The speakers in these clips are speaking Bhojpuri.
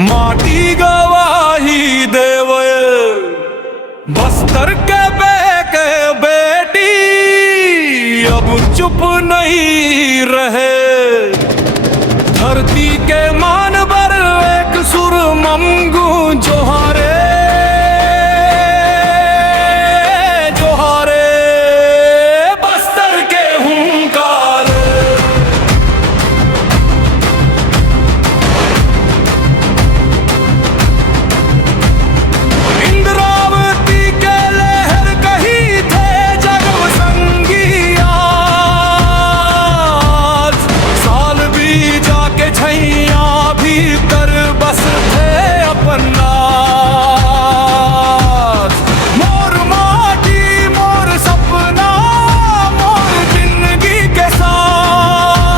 माटी गवाही देवे बस्तर के बेटी अब चुप नहीं रहे। धरती के मान पर एक सुर मंगू जोहारे जोहारे बस्तर के हुंकार। इंद्रावती के लहर कही थे जगव संगिया, साल भी जाके छैया भीतर बस थे अपना। मोर माटी मोर सपना मोर जिंदगी के सार,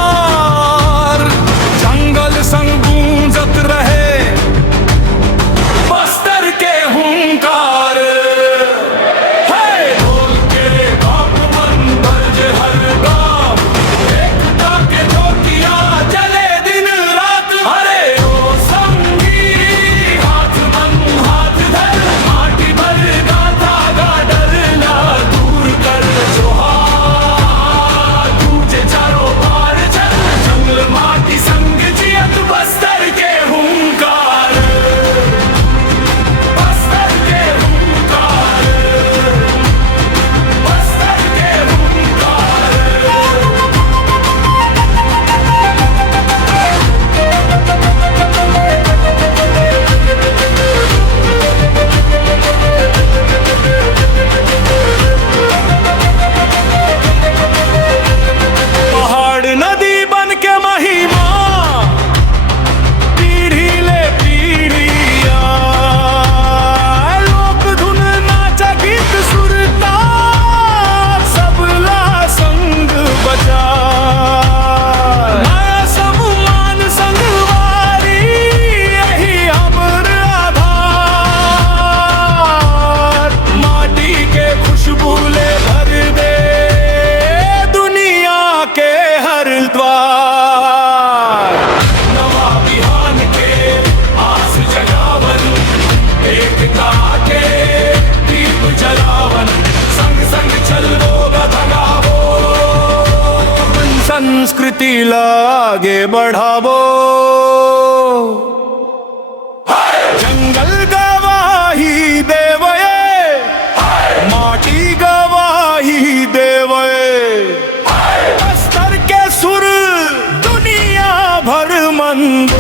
जंगल संग गूंजत रहे बस्तर के हुंकार। है ढोल के बाप मन बज हर गाँव, एकता के ज्योतिया जले दिन रात। अरे ओ संगी हाथ मन हाथ धर, माटी भर गाथा गा डरना दूर कर। जोहार तुझे चारों पार चल, जंगल माटी संग जियत बस्तर के हुंकार। बस्तर के हुंकार, बस्तर के हुंकार। पहाड़ नदी बन के महिमा पीढ़ी ले पीढ़िया, लोक धुन नाचा गीत सुरता सबला संग बजा। नया सम्मान संगवारी यही हमर आधार, माटी के खुशबू ले भर दे दुनिया के हर द्वार। नवा बिहान के आस जगावन, एकता के दीप जलावन, संग संग चलो भगावो, संस्कृति लागे बढ़ावो। जंगल गवाही देवे माटी गवाही देवे, बस्तर के सुर दुनिया भर मंद